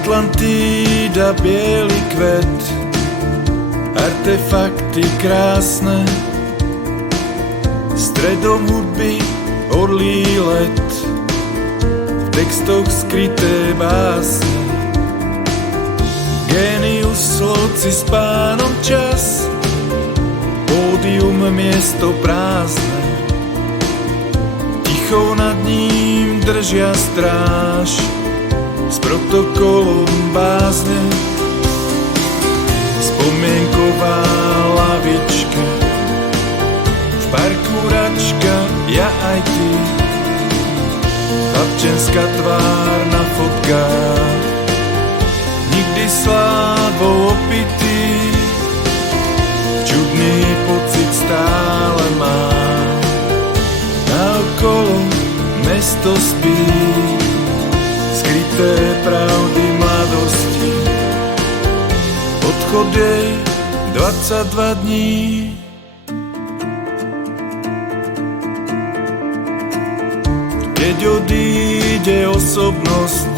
Atlantída, biely kvet, artefakty krásne, stredom hudby orlí let, v textoch skryté básne. Génius, loci s pánom čas, pódium miesto prázdne, ticho nad ním držia stráž, s protokolom bázne. Spomienková lavička, v parku račka, ja aj ty, chlapčenská tvár na fotkách, nikdy slávo opitý, čudný pocit stále mám, naokolo mesto spí, skryté pravdy mladosti, odchod jej 22 dní. Keď odíde osobnosť,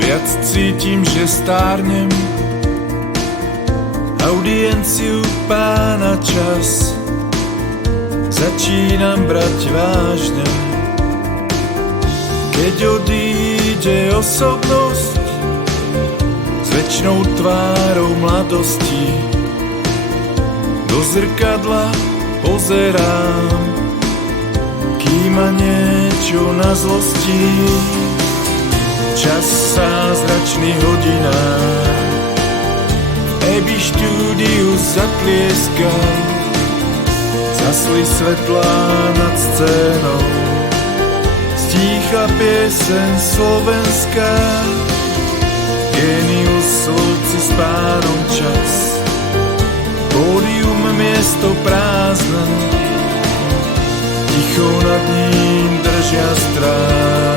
viac cítim, že stárnem, audienciu pána čas začínam brať vážne. Keď odíde osobnosť, s večnou tvárou mladosti, do zrkadla pozerám, kým ma niečo na zlosti. Čas zázračný hodinách, Ebi štúdiu zatlieskal, zasli svetlá nad scénou, stícha pieseň slovenská. Génius, loci s pánom čas, pódium miesto prázdne, ticho nad ním držia stráž,